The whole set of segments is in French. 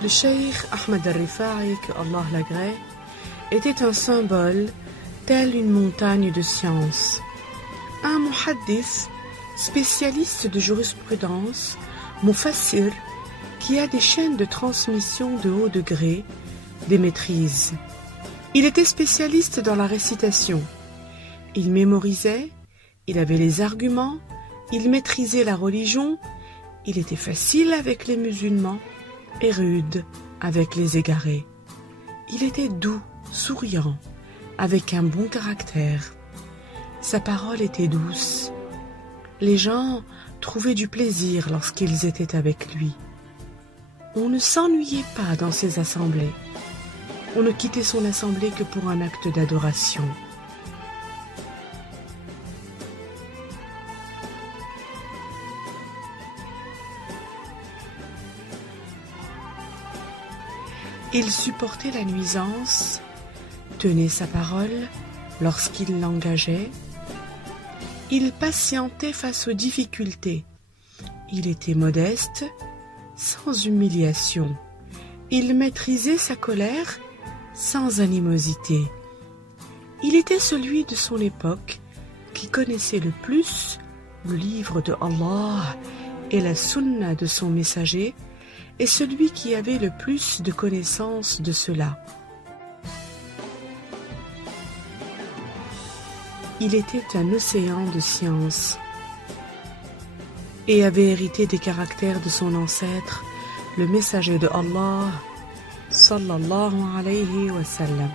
Le cheikh Ahmed al-Rifa'i, que Allah l'agrée, était un symbole tel une montagne de science. Un muhaddith, spécialiste de jurisprudence, mufassir, qui a des chaînes de transmission de haut degré, des maîtrises. Il était spécialiste dans la récitation. Il mémorisait, il avait les arguments, il maîtrisait la religion, il était facile avec les musulmans et rude avec les égarés. Il était doux, souriant, avec un bon caractère. Sa parole était douce. Les gens trouvaient du plaisir lorsqu'ils étaient avec lui. On ne s'ennuyait pas dans ses assemblées. On ne quittait son assemblée que pour un acte d'adoration. Il supportait la nuisance, tenait sa parole lorsqu'il l'engageait. Il patientait face aux difficultés. Il était modeste, sans humiliation. Il maîtrisait sa colère sans animosité. Il était celui de son époque qui connaissait le plus le livre de Allah et la sunna de son messager, et celui qui avait le plus de connaissances de cela. Il était un océan de science et avait hérité des caractères de son ancêtre, le messager de Allah, sallallahu alayhi wa sallam.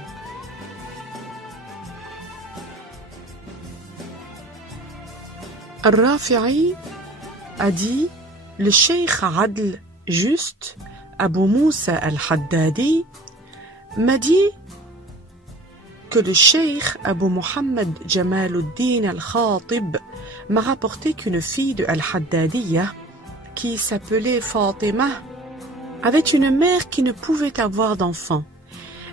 Al-Rafi'i a dit, le cheikh Adl juste, Abu Moussa al-Haddadi, m'a dit que le cheikh Abu Muhammad Jamaluddin al-Khatib m'a rapporté qu'une fille de al-Haddadiyya, qui s'appelait Fatima, avait une mère qui ne pouvait avoir d'enfant.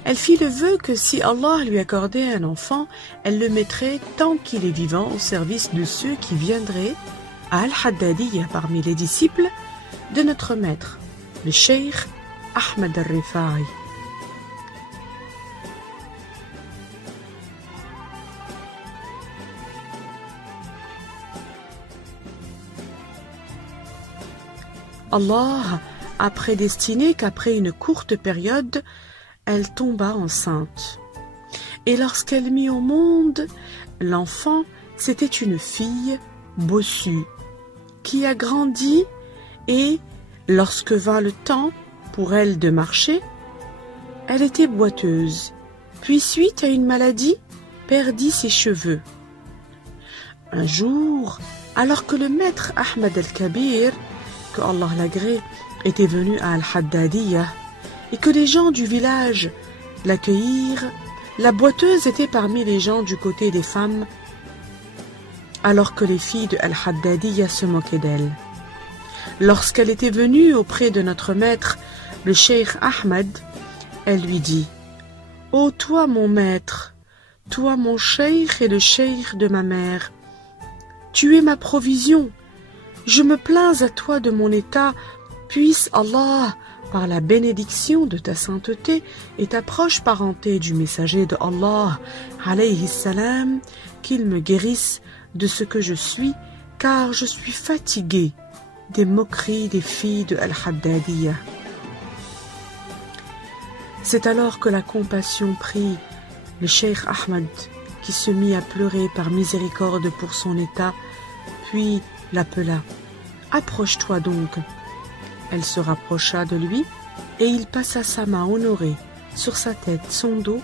Elle fit le vœu que si Allah lui accordait un enfant, elle le mettrait tant qu'il est vivant au service de ceux qui viendraient à al-Haddadiyya parmi les disciples de notre maître, le cheikh Ahmed al-Rifa'i. Allah a prédestiné qu'après une courte période, elle tomba enceinte. Et lorsqu'elle mit au monde l'enfant, c'était une fille bossue, qui a grandi. Et lorsque vint le temps pour elle de marcher, elle était boiteuse, puis suite à une maladie, perdit ses cheveux. Un jour, alors que le maître Ahmed al-Kabir, que Allah l'agrée, était venu à Al-Haddadiyya et que les gens du village l'accueillirent, la boiteuse était parmi les gens du côté des femmes, alors que les filles de Al-Haddadiyya se moquaient d'elle. Lorsqu'elle était venue auprès de notre maître, le cheikh Ahmed, elle lui dit « Ô toi mon maître, toi mon cheikh et le cheikh de ma mère, tu es ma provision, je me plains à toi de mon état, puisse Allah, par la bénédiction de ta sainteté et ta proche parenté du messager de Allah, alayhi salam, qu'il me guérisse de ce que je suis, car je suis fatigué des moqueries des filles de Al-Haddadiyya. » C'est alors que la compassion prit le cheikh Ahmed, qui se mit à pleurer par miséricorde pour son état, puis l'appela. « Approche-toi donc !» Elle se rapprocha de lui, et il passa sa main honorée sur sa tête, son dos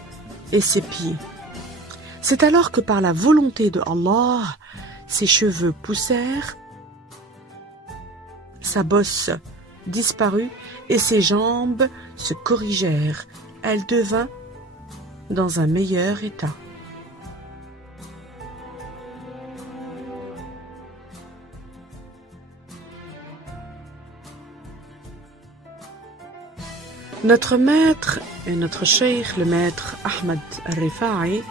et ses pieds. C'est alors que par la volonté de Allah, ses cheveux poussèrent, sa bosse disparut et ses jambes se corrigèrent. Elle devint dans un meilleur état. Notre maître et notre cheikh, le maître Ahmed al-Rifa'i,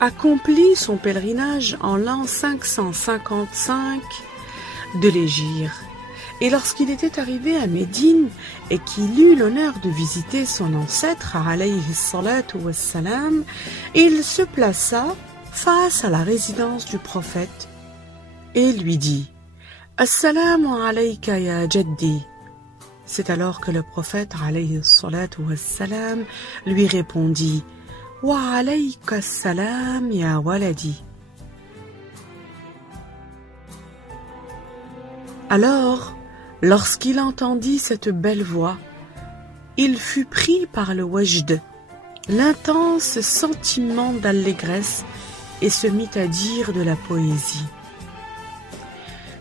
accomplit son pèlerinage en l'an 555 de l'Hégire. Et lorsqu'il était arrivé à Médine et qu'il eut l'honneur de visiter son ancêtre, alayhi salatu wassalam, il se plaça face à la résidence du prophète et lui dit « Assalamu alayka ya jaddi ». C'est alors que le prophète, alayhi salatu wassalam, lui répondit « Wa alayka assalam ya waladi ». Alors, lorsqu'il entendit cette belle voix, il fut pris par le wajd, l'intense sentiment d'allégresse, et se mit à dire de la poésie.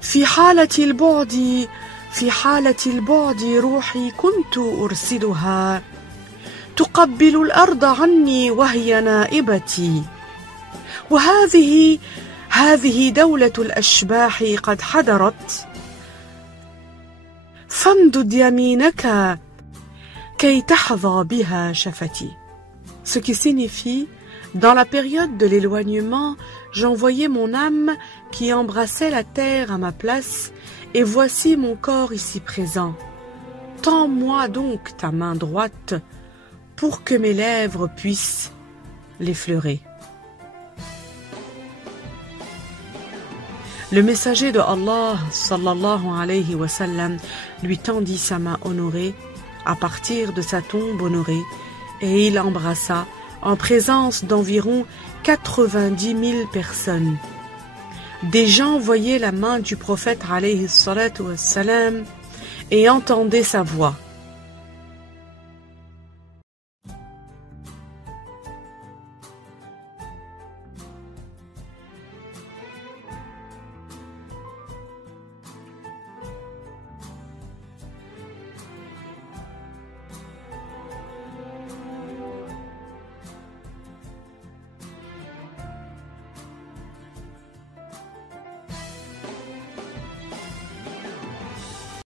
في حالة البعد روحي كنت أرسلها تقبل الأرض عني وهي نائبتي هذه دولة الأشباح قد حضرت فامدد يمينك كي تحظى بها شفتي. Ce qui signifie, dans la période de l'éloignement, j'envoyais mon âme qui embrassait la terre à ma place, et voici mon corps ici présent. Tends-moi donc ta main droite pour que mes lèvres puissent l'effleurer. Le messager de Allah, sallallahu alayhi wa sallam, lui tendit sa main honorée à partir de sa tombe honorée, et il embrassa en présence d'environ 90 000 personnes. Des gens voyaient la main du prophète alayhi salatu wassalam et entendaient sa voix.